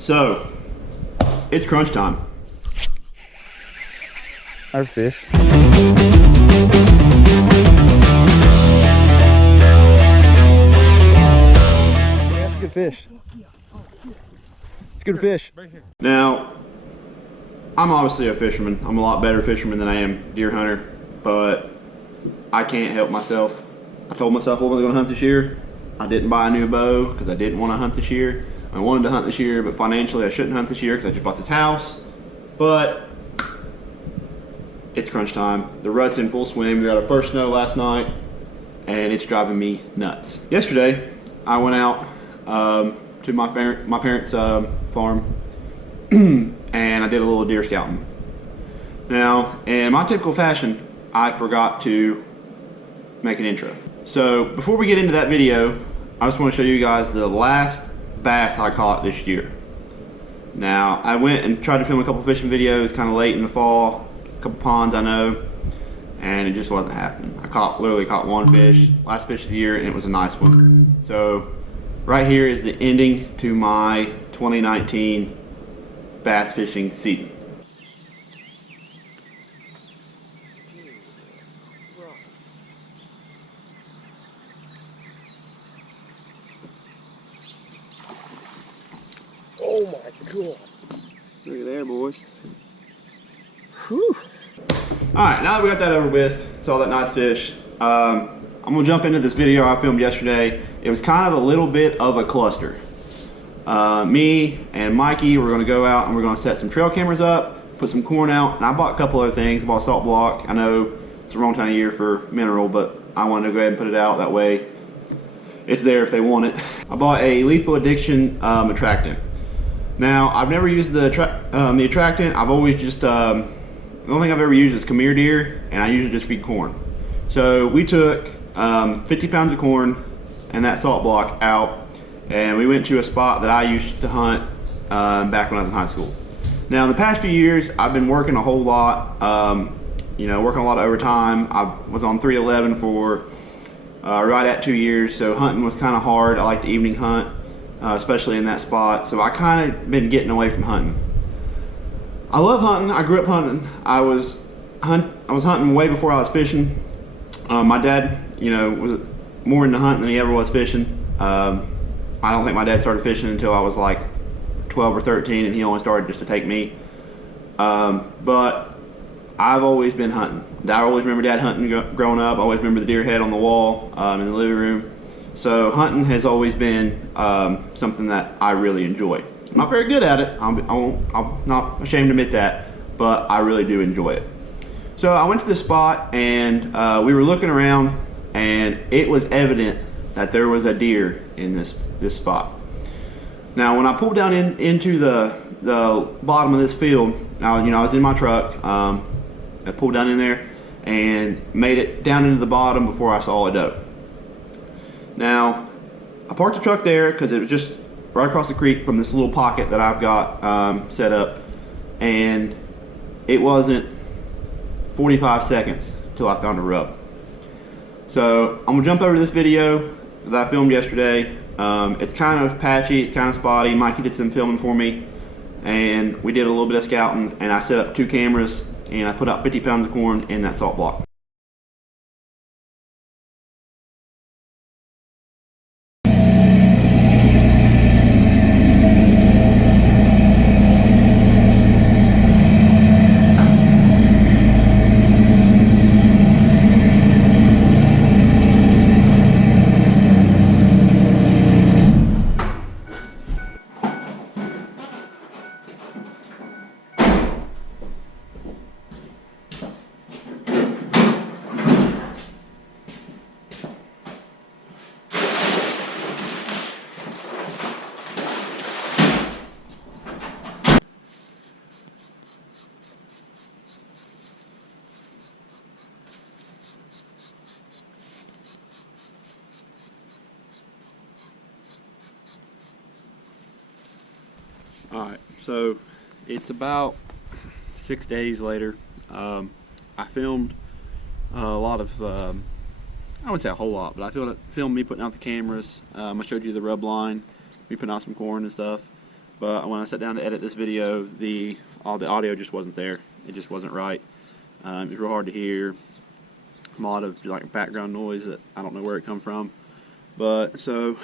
So, it's crunch time. There's fish. That's a good fish. It's good fish. Now, I'm obviously a fisherman. I'm a lot better fisherman than I am deer hunter, but I can't help myself. I told myself I wasn't going to hunt this year. I didn't buy a new bow because I didn't want to hunt this year. I wanted to hunt this year, but financially I shouldn't hunt this year because I just bought this house. But it's crunch time. The rut's in full swing. We got our first snow last night, and it's driving me nuts. Yesterday, I went out to my parents' farm, and I did a little deer scouting. Now, in my typical fashion, I forgot to make an intro. So before we get into that video, I just want to show you guys the last bass I caught this year. Now, I went and tried to film a couple fishing videos kind of late in the fall, a couple ponds I know, and it just wasn't happening. I literally caught one fish, last fish of the year, and it was a nice one. So right here is the ending to my 2019 bass fishing season. Oh my god. Look at there, boys. Whew. Alright, now that we got that over with, saw that nice fish, I'm going to jump into this video I filmed yesterday. It was kind of a little bit of a cluster. Me and Mikey were going to go out and we're going to set some trail cameras up, put some corn out, and I bought a couple other things. I bought a salt block. I know it's the wrong time of year for mineral, but I wanted to go ahead and put it out. That way it's there if they want it. I bought a lethal addiction attractant. Now, I've never used the attractant. I've always just, the only thing I've ever used is come here deer, and I usually just feed corn. So we took 50 pounds of corn and that salt block out, and we went to a spot that I used to hunt back when I was in high school. Now, in the past few years, I've been working a whole lot, working a lot of overtime. I was on 311 for right at 2 years, so hunting was kind of hard. I like to evening hunt. Especially in that spot, so I kind of been getting away from hunting. I love hunting. I grew up hunting. I was hunting way before I was fishing. My dad, was more into hunting than he ever was fishing. I don't think my dad started fishing until I was like 12 or 13, and he only started just to take me. But I've always been hunting. I always remember Dad hunting growing up. I always remember the deer head on the wall in the living room. So hunting has always been something that I really enjoy. I'm not very good at it. I'm not ashamed to admit that, but I really do enjoy it. So I went to this spot and we were looking around, and it was evident that there was a deer in this spot. Now, when I pulled down into the bottom of this field, now I was in my truck. I pulled down in there and made it down into the bottom before I saw a doe. Now, I parked the truck there because it was just right across the creek from this little pocket that I've got set up, and it wasn't 45 seconds till I found a rub. So I'm gonna jump over to this video that I filmed yesterday. It's kind of patchy, it's kind of spotty. Mikey did some filming for me, and we did a little bit of scouting, and I set up 2 cameras, and I put out 50 pounds of corn in that salt block. Alright, so it's about 6 days later. I filmed a lot of, I wouldn't say a whole lot, but I filmed me putting out the cameras. I showed you the rub line, me putting out some corn and stuff. but when I sat down to edit this video, all the audio just wasn't there. It just wasn't right. It was real hard to hear. A lot of like background noise that I don't know where it come from. But so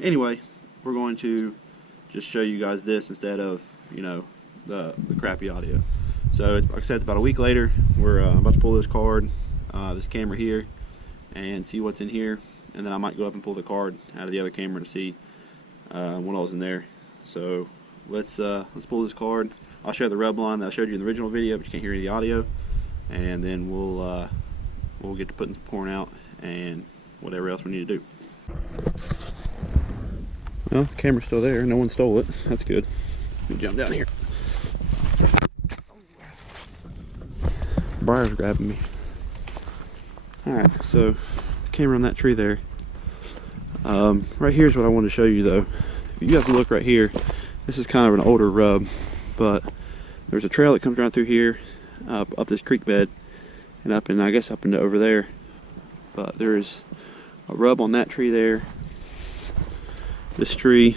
anyway, we're going to just show you guys this instead of, you know, the crappy audio. So it's, like I said, it's about a week later. We're about to pull this card, this camera here, and see what's in here, and then I might go up and pull the card out of the other camera to see what else in there. So let's pull this card. I'll show the rub line that I showed you in the original video, but you can't hear any of the audio, and then we'll get to putting some corn out and whatever else we need to do. Well, the camera's still there. No one stole it. That's good. Let me jump down here. Briar's grabbing me. Alright, so the camera on that tree there. Right here's what I want to show you though. If you guys look right here, this is kind of an older rub, but there's a trail that comes around through here, up this creek bed, and I guess up into over there. But there's a rub on that tree there. This tree,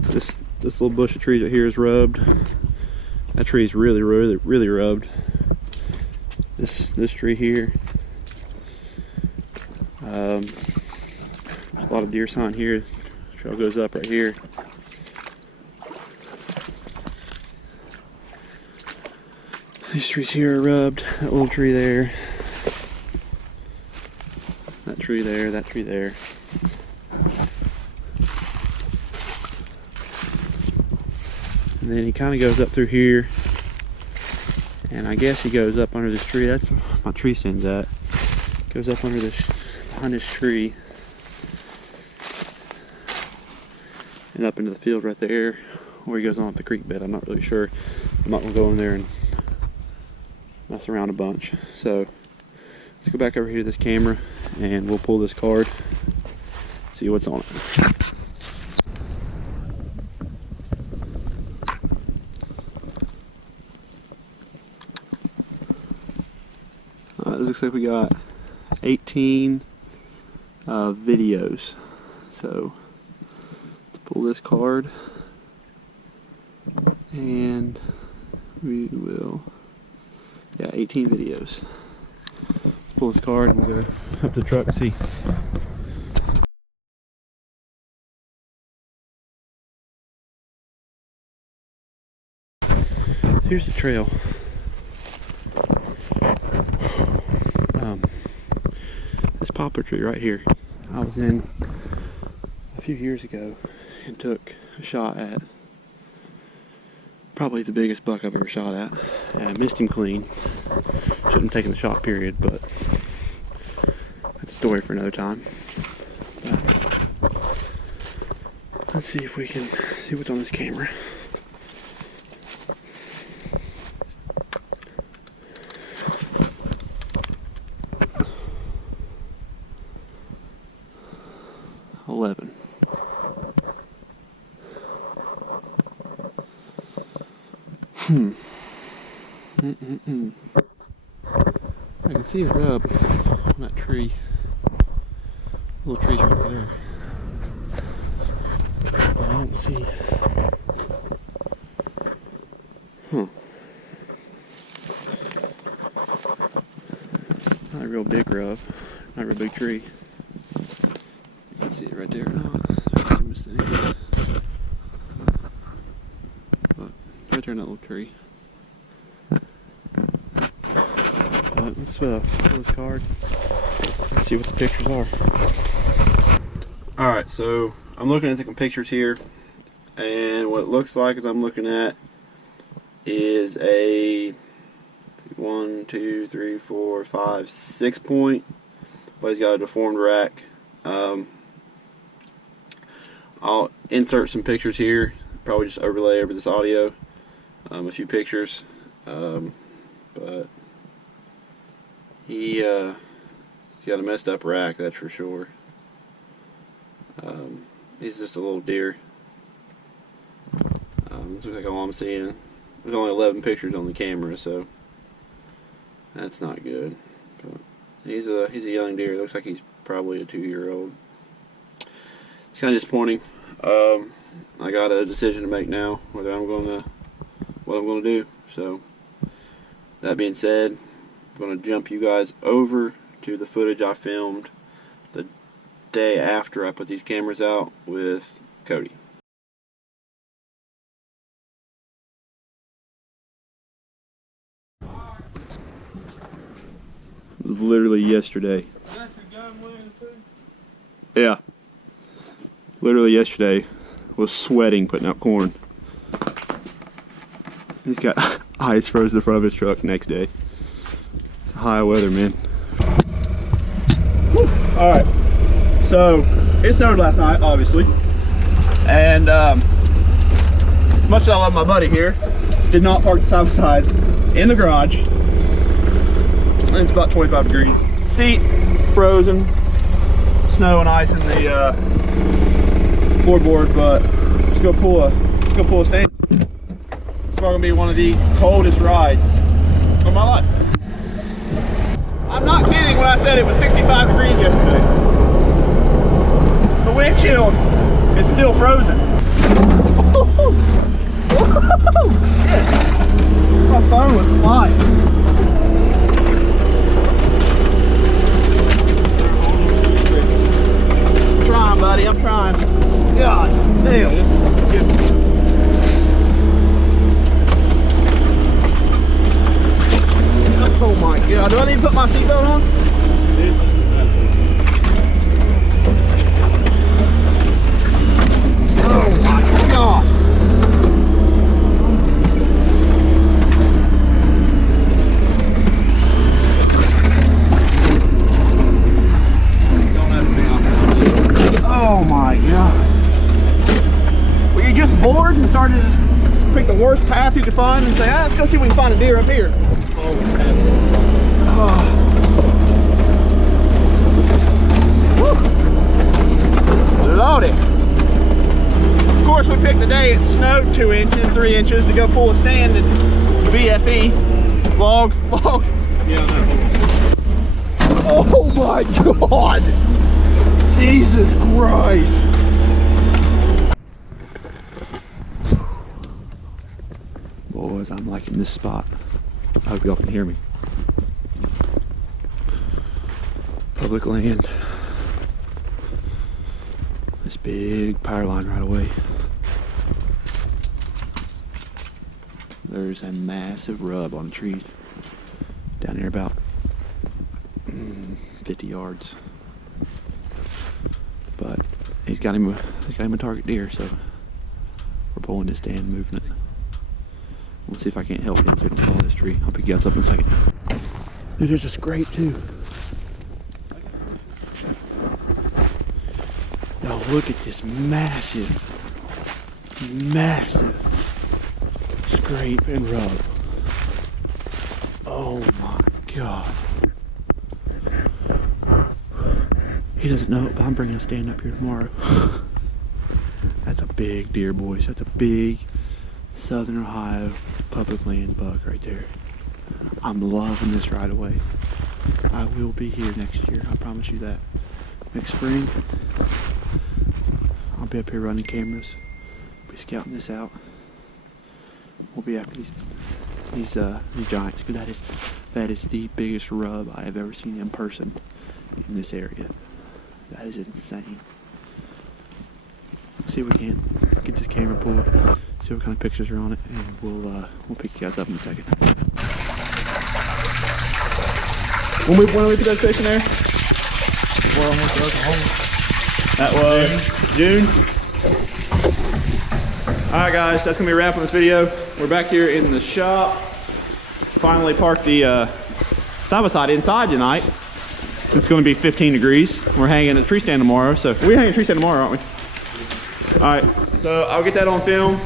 this little bush of trees right here is rubbed. That tree is really rubbed. This tree here. There's a lot of deer sign here. The trail goes up right here. These trees here are rubbed. That little tree there. That tree there. That tree there. And then he kind of goes up through here, and I guess he goes up under this tree. That's where my tree stands at. Goes up under this, behind this tree, and up into the field right there, where he goes on up the creek bed. I'm not really sure. I'm not gonna go in there and mess around a bunch. So let's go back over here to this camera, and we'll pull this card, see what's on it. It looks like we got 18 videos. So let's pull this card, and we will, yeah, 18 videos. Let's pull this card and we'll go up to the truck and see. Here's the trail. This poplar tree right here, I was in a few years ago and took a shot at probably the biggest buck I've ever shot at. And I missed him clean. Shouldn't have taken the shot, period, but that's a story for another time. Let's see if we can see what's on this camera. I can see a rub on that tree. Little tree's right there. But I don't see. Not a real big rub. Not a real big tree. You can see it right there. No, but right there in that little tree. But let's pull this card and see what the pictures are. Alright, so I'm looking at the pictures here, and what it looks like as I'm looking at is a 1, 2, 3, 4, 5, 6 point, but he's got a deformed rack. I'll insert some pictures here, probably just overlay over this audio, a few pictures, but he's got a messed up rack, that's for sure. He's just a little deer. This looks like all I'm seeing. There's only 11 pictures on the camera, so that's not good. But he's a young deer. Looks like he's probably a 2-year-old. It's kind of disappointing. I got a decision to make now whether what I'm gonna do. So that being said, I'm gonna jump you guys over to the footage I filmed the day after I put these cameras out with Cody. It was literally yesterday. Yeah. Literally yesterday was sweating putting out corn. He's got ice froze in the front of his truck next day. It's high weather, man. Alright. So it snowed last night, obviously. And much as I love my buddy here, did not park the side by side in the garage. And it's about 25 degrees. Seat frozen, snow and ice in the floorboard, but let's go pull a stand. It's probably gonna be one of the coldest rides of my life. I'm not kidding when I said it was 65 degrees yesterday. The windshield is still frozen. My phone was flying. I'm trying, buddy, I'm trying. God damn. This is good. Oh my God, do I need to put my seatbelt on? Oh my God. Oh my God. Were you just bored and started to pick the worst path you could find and say, let's go see if we can find a deer up here? Oh. Lordy. Of course, we picked the day it snowed 2 inches, 3 inches to go pull a stand at VFE. Vlog. Yeah, oh my God. Jesus Christ. Boys, I'm liking this spot. I hope y'all can hear me. Public land. This big power line right away. There's a massive rub on a tree down here about 50 yards. But he's got him a target deer, so we're pulling this stand, moving it. We'll see if I can't help him so we don't fall in this tree. I'll pick you guys up in a second. Dude, there's a scrape too. Now look at this massive scrape and rub. Oh my God. He doesn't know it, but I'm bringing a stand up here tomorrow. That's a big deer, boys. That's a big Southern Ohio public land buck right there. I'm loving this right away. I will be here next year, I promise you that. Next spring, I'll be up here running cameras. Be scouting this out. We'll be after these giants, because that is the biggest rub I have ever seen in person in this area. That is insane. See if we can't get this camera pulled, see what kind of pictures are on it, and we'll pick you guys up in a second. When we put those fish in there? That was June. Alright guys, that's gonna be a wrap on this video. We're back here in the shop. Finally parked the side-by-side inside tonight. It's gonna be 15 degrees. We're hanging at a tree stand tomorrow, so we're hanging at a tree stand tomorrow, aren't we? Alright, so I'll get that on film.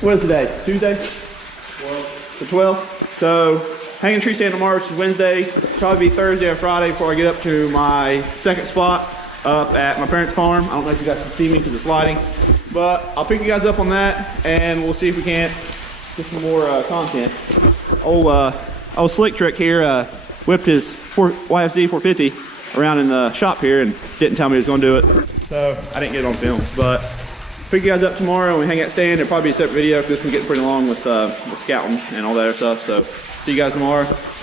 What is today? Tuesday? 12. The 12th. So hanging tree stand tomorrow, which is Wednesday. Probably be Thursday or Friday before I get up to my second spot up at my parents' farm. I don't know if you guys can see me because it's lighting, but I'll pick you guys up on that, and we'll see if we can't get some more content. Old Slick Trick here whipped his YFZ 450 around in the shop here and didn't tell me he was going to do it, so I didn't get it on film. But pick you guys up tomorrow and we hang out stand. It'll probably be a separate video because this one's getting pretty long with scouting and all that other stuff. So see you guys tomorrow.